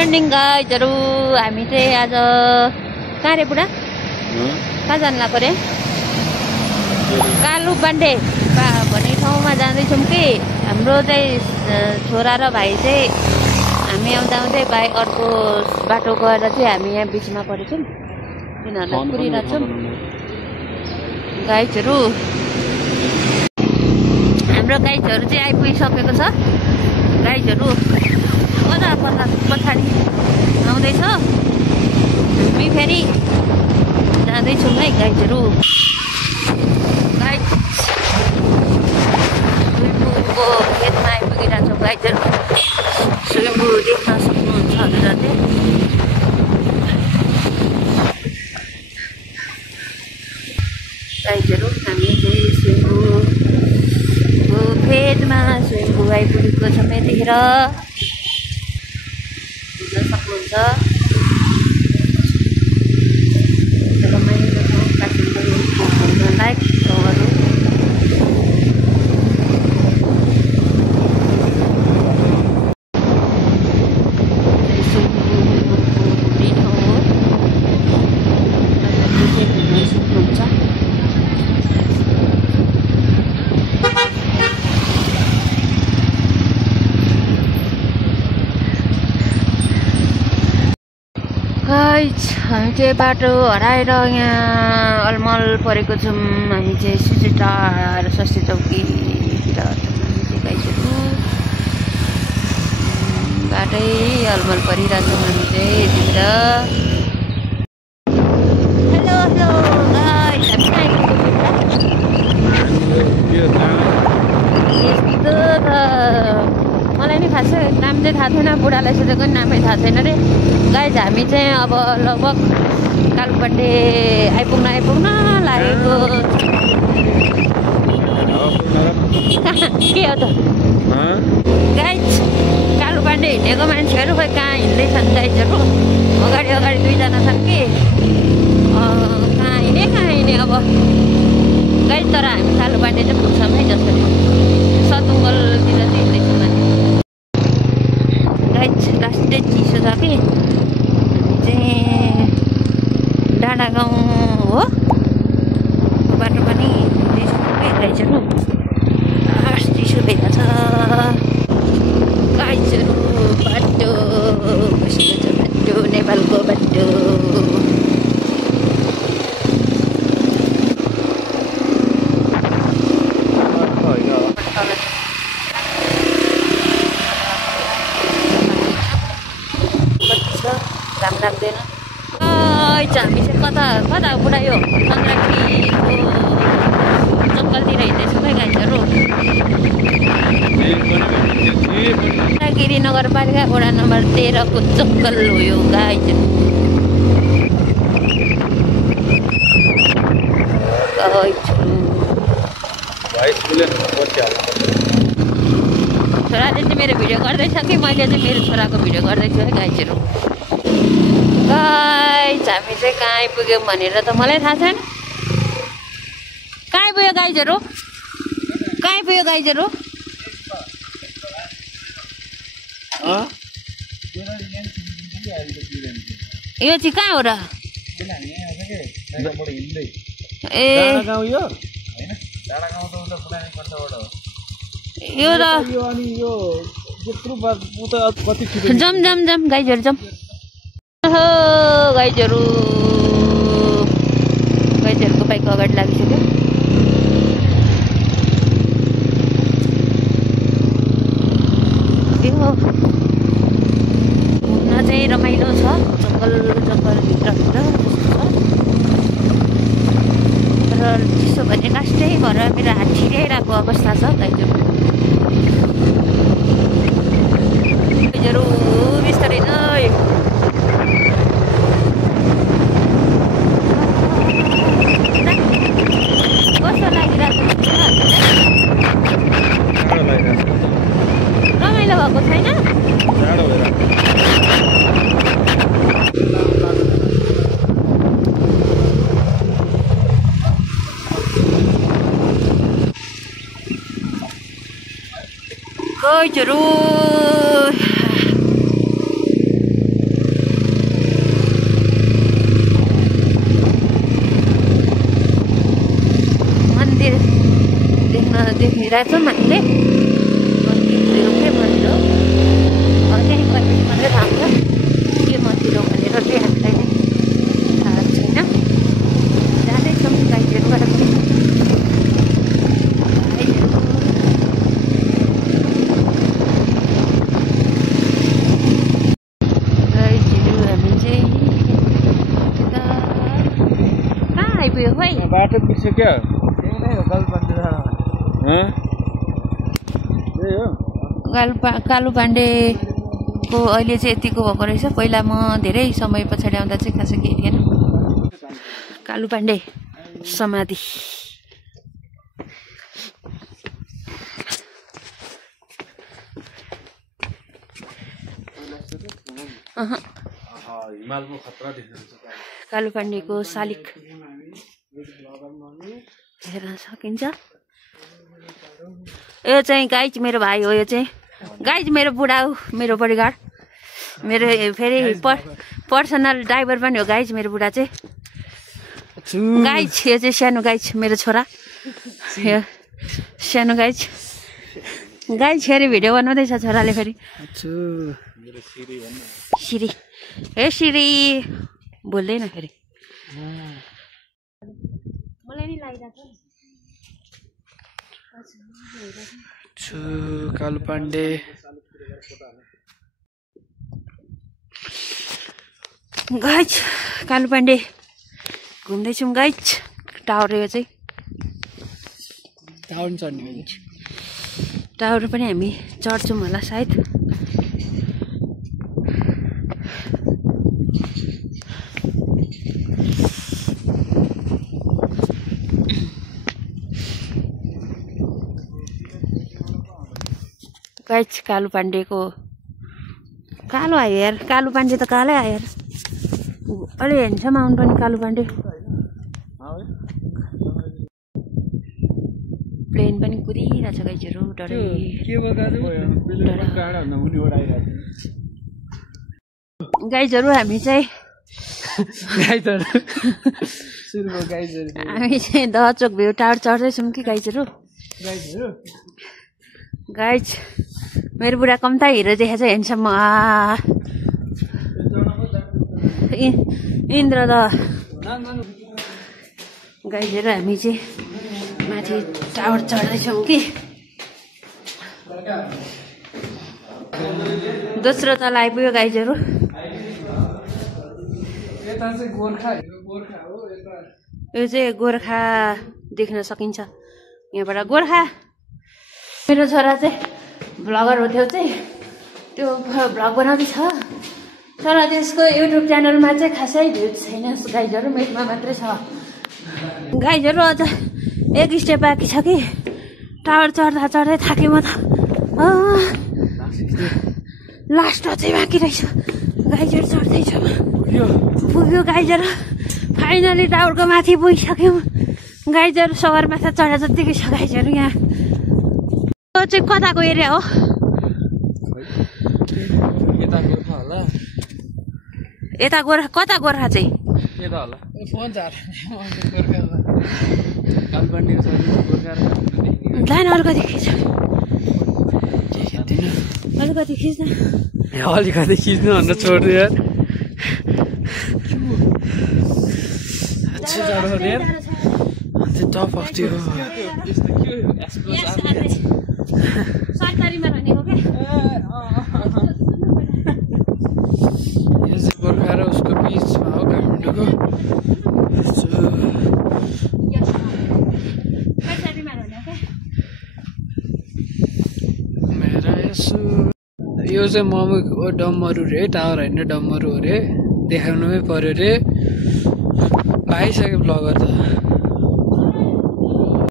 morning गाइजहरु हामी चाहिँ आज कहाँ रे बुढा कहाँ जानु लाग्यो रे कालुबाण्डे भन्ने ठाउँमा जाँदैछौँ कि हाम्रो चाहिँ छोरा र भाइ चाहिँ हामी आउँदा आउँदै बाइक अर्को बाटो गएर चाहिँ हामी यहाँ बिचमा परेछौँ तिनीहरूलाई पुरिरहेछौँ गाइजहरु हाम्रो गाइजहरु चाहिँ आइपुगिसकेको छ गाइजहरु कता पछाडि आउँदैछ हामी फेरि जाँदैछौँ है गाइजहरु स्विमिङको खेतमा आइपुगिरहेको छौँ गाइजहरु स्विमिङ देख्न सक्नुहुन्छ हजुरहरूले गाइजहरु हामी चाहिँ स्विमिङको खेतमा स्विमिङ आइपुगेको छौँ यतिखेर बुझ्न सक्नुहुन्छ रमाइलो ठाउँ काठमाडौँको घुम्नलायक ठाउँहरू हामी चाहिँ बाटो हराएर यहाँ अलमल परेको छौँ हामी चाहिँ सुचेटार सस्ती चौकीतिर छौँ हामी चाहिँ गाइजहरु बाटै अलमल परिरहेको छौँ हामी चाहिँ यतिखेर हेलो हेलो गाइस यस्तो त मलाई नि खास नाम चाहिँ थाहा छैन बुढालाई सोधेको नि नामै थाहा छैन रे गाइज हामी चाहिँ अब लगभग कालुबाण्डे आइपुग्न लागेको के हो त गाइज कालुबाण्डे हिँडेको मान्छेहरू खोइ कहाँ हिँड्दैछन् गाइजहरु अगाडि दुईजना छन् कि कहाँ हिँडे अब गाइज तर हामी कालुबाण्डे चाहिँ पुग्छौँ है जसरी सतुङ्गलतिर चाहिँ हिँड्दैछौँ गाइज लास्टै चिसो छ कि हामी चाहिँ डाँडा गाउँ हो बाटो पनि हिँड्दैछौँ है गाइजहरु चिसो भइरहेछ गाइजहरु बाटो कस्तो छ बाटो नेपालको बाटो लाग्दैन हामी चाहिँ कता बुढा यो चन्द्रगिरीको जङ्गलतिर हिँड्दैछौँ है गाइजहरु चन्द्रगिरी नगरपालिका वडा नम्बर 13 को जङ्गल हो यो गाइजहरु छोराले चाहिँ मेरो भिडियो गर्दैछ कि मैले चाहिँ मेरो छोराको भिडियो गर्दैछु है गाइजहरु गाइज हामी चाहिँ कहाँ आइपुग्यौँ भनेर त मलाई थाहा छैन कहाँ आइपुग्यो गाइजहरु यो चाहिँ कहाँ हो र यो जम गाइजहरु जम गाइजहरुको बाइक अगाडि लागिसक्यो यो घुम्न चाहिँ रमाइलो छ जङ्गलभित्र र चिसो भने लास्टै भएर मेरो हात छिराइरहेको अवस्था छ गाइजहरु बिस्तारै नै रमाइलो भएको छैन गाइजहरु देख्न देखिरहेछौँ हामीले मन्दिरहरू के मन्दिर हो त्यहीँ गएपछि मात्रै थाहा हुन्छ के मन्दिर हो भनेर चाहिँ हामीलाई थाहा छैन जाँदैछौँ गाइडहरू हामी चाहिँ कहाँ आइपुग्यो खोइ बाटो बिर्स्यो क्या कालु पाण्डेको अहिले चाहिँ यतिको भएको रहेछ पहिला म धेरै समय पछाडि आउँदा चाहिँ खासै केही थिएन कालु पाण्डे समाधि कालु पाण्डेको शालिक हेर्न सकिन्छ यो चाहिँ गाइज मेरो भाइ हो यो चाहिँ गाइज मेरो बुढा हो मेरो परिवार मेरो फेरि पर्सनल ड्राइभर पनि हो गाइज मेरो बुढा चाहिँ गाइज यो चाहिँ सानो गाइज मेरो छोरा सानो गाइज फेरि भिडियो बनाउँदैछ छोराले फेरि सिरी ए सिरी बोल्दैन फेरि मलाई नि लागिरहेको कालु पाण्डे गाइज कालु पाण्डे घुम्दैछौँ गाइज टावर यो चाहिँ टावर पनि हामी चढ्छौँ होला सायद गाइज कालु पाण्डेको कालो आयो यार कालु पाण्डे त कालै आयो यार अलि हेन्सम आउनु पनि कालु पाण्डे प्लेन पनि कुदिरहेछ गाइजहरू डरै गाइजहरू हामी चाहिँ दहचोक भ्यू टावर चढ्दैछौँ कि गाइजहरू गाइज मेरो बुढा कम्ता हिरो देखेछ हेन्सम इन्द्र द गाइजहरू हामी चाहिँ माथि टावर चढ्दैछौँ कि दोस्रो तल आइपुग्यो गाइजहरू यो चाहिँ गोर्खा देख्न सकिन्छ यहाँबाट गोर्खा मेरो छोरा चाहिँ भ्लगर हो त्यो भ्लग बनाउँदैछ तर त्यसको युट्युब च्यानलमा चाहिँ खासै भ्युज छैन गाइजहरू मेटमा मात्रै छ गाइजहरू अझ एक स्टेप बाँकी छ कि टावर चढ्दा चढ्दै थाकेँ म त लास्ट चाहिँ बाँकी रहेछ गाइजहरू चढ्दैछ पुग्यो गाइजहरू फाइनली टावरको माथि पुगिसक्यौँ गाइजहरू सगरमाथा चढा जत्तिकै छ गाइजहरू यहाँ यो चाहिँ कताको एरिया हो यता गोर्खा कता गोर्खा चाहिँ लाइन अलिकति खिच अलिकति खिच्न अलिकति खिच्नु भनेर छोड्नु यार टप अफ त्यो सरकारीमा भनेको गोर्खा र उसको बिचमा हो काठमाडौँको यो चाहिँ मम्मी डम्बरू रे टावर होइन डम्बरू हो रे देखाउनुमै पर्यो रे भाइसक्यो ब्लगर त